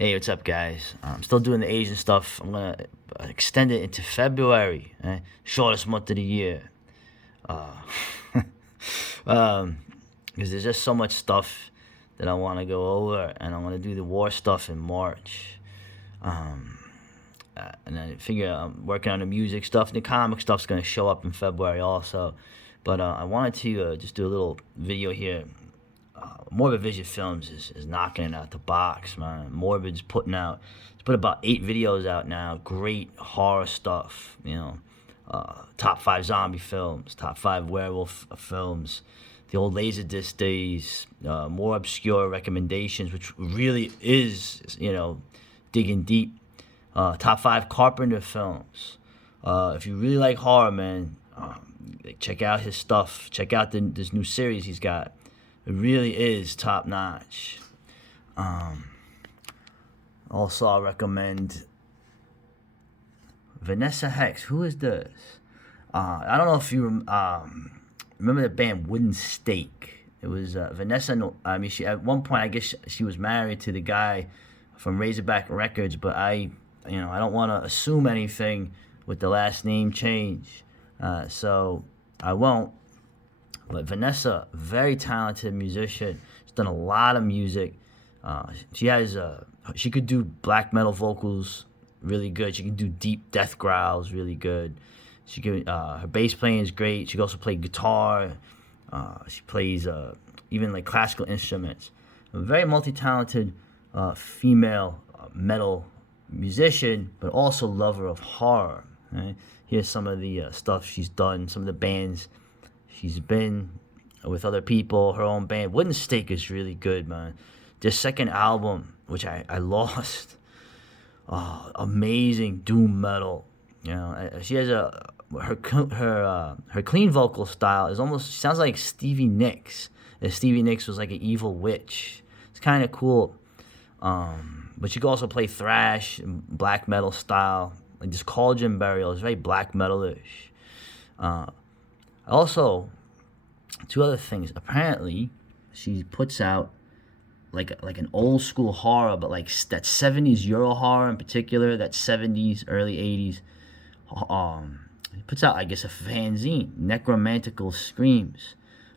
Hey, what's up, guys? I'm still doing the Asian stuff. I'm gonna extend it into February, shortest month of the year. Uh, um, because there's just so much stuff that I want to go over, and I want to do the war stuff in March. Um, and I figure I'm working on the music stuff. The comic stuff's gonna show up in February also. But I wanted to just do a little video here. Morbid Vision Films is knocking it out the box, man. Morbid's it's put about 8 videos out now. Great horror stuff, top 5 zombie films, top 5 werewolf films, the old Laserdisc days, more obscure recommendations, which really is, digging deep. Top 5 Carpenter films. If you really like horror, man, check out his stuff. Check out this new series he's got. It really is top notch. Also, I recommend Vanessa Hex. Who is this? I don't know if you remember the band Wooden Stake. It was Vanessa. No, I mean, she at one point I guess she was married to the guy from Razorback Records, but I don't want to assume anything with the last name change, so I won't. But Vanessa, very talented musician. She's done a lot of music. She could do black metal vocals really good. She can do deep death growls really good. Her bass playing is great. She can also play guitar. She plays even like classical instruments. A very multi-talented female metal musician, but also lover of horror. Right? Here's some of the stuff she's done. Some of the bands she's been with, other people, her own band. Wooden Stake is really good, man. Their second album, which I lost, amazing doom metal. She has her clean vocal style is almost sounds like Stevie Nicks. If Stevie Nicks was like an evil witch, it's kind of cool. But she can also play thrash and black metal style, like this Cauldron Burial is very black metalish. Also, 2 other things. Apparently, she puts out like an old school horror, but like that 70s Euro horror in particular, that 70s, early 80s. She puts out, I guess, a fanzine, Necromantical Screams.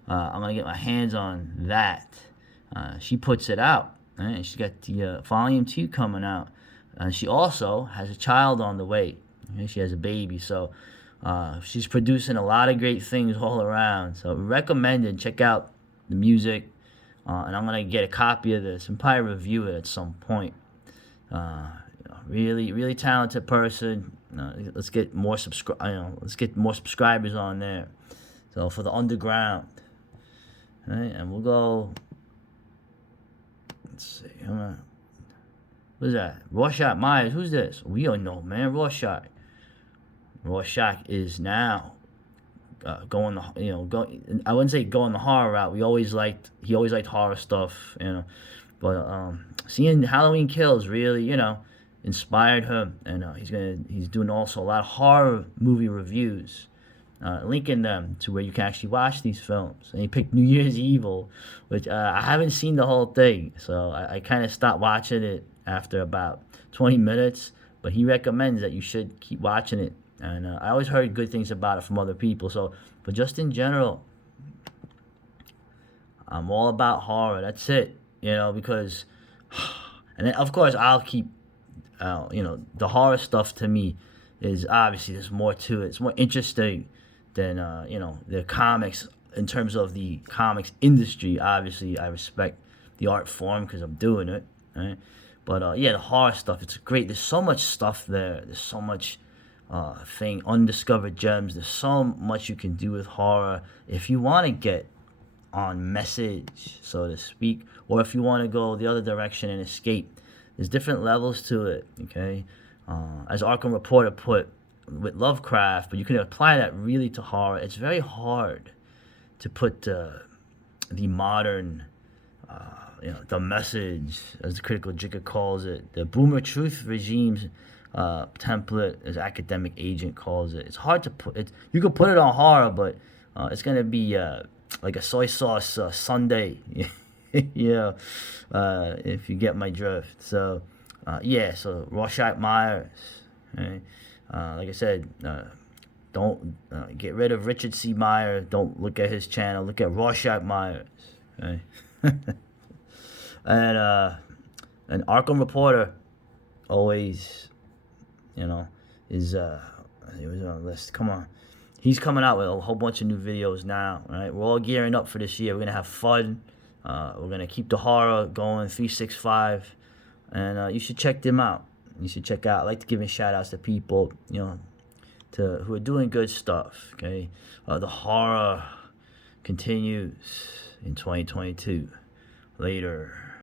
I'm gonna get my hands on that. She puts it out, right? She's got the volume 2 coming out, and she also has a child on the way. Okay? She has a baby, so. She's producing a lot of great things all around. So recommended. Check out the music. And I'm gonna get a copy of this and probably review it at some point. Really, really talented person. Let's get more subscribers on there. So for the underground, right? And we'll go. Let's see. Who's that? Rorschach Myers. Who's this? We don't know, man. Rorschach. Shaq is now going I wouldn't say going the horror route. He always liked horror stuff, But seeing Halloween Kills really, inspired him, and he's doing also a lot of horror movie reviews, linking them to where you can actually watch these films. And he picked New Year's Evil, which I haven't seen the whole thing, so I kind of stopped watching it after about 20 minutes. But he recommends that you should keep watching it. And I always heard good things about it from other people. But just in general, I'm all about horror. That's it, because, and then of course I'll keep, the horror stuff to me is obviously there's more to it. It's more interesting than, the comics in terms of the comics industry. Obviously, I respect the art form because I'm doing it, right? But the horror stuff, it's great. There's so much stuff there. There's so much. Undiscovered gems. There's so much you can do with horror if you want to get on message, so to speak, or if you want to go the other direction and escape. There's different levels to it, okay? As Arkham Reporter put with Lovecraft, but you can apply that really to horror. It's very hard to put the modern, the message, as the critical Jigga calls it, the boomer truth regime's template, as Academic Agent calls it. It's hard to put it. You can put it on horror, but it's gonna be like a soy sauce sundae. If you get my drift. So Yeah, so Rorschach Myers. Right? Like I said, don't get rid of Richard C. Meyer. Don't look at his channel. Look at Rorschach Myers. Right? and an Arkham Reporter always, you know, is he was on the list. Come on. He's coming out with a whole bunch of new videos now, right? We're all gearing up for this year. We're gonna have fun. We're gonna keep the horror going, 365, and you should check them out. You should check out. I like to give shout outs to people, who are doing good stuff. Okay, the horror continues in 2022. Later.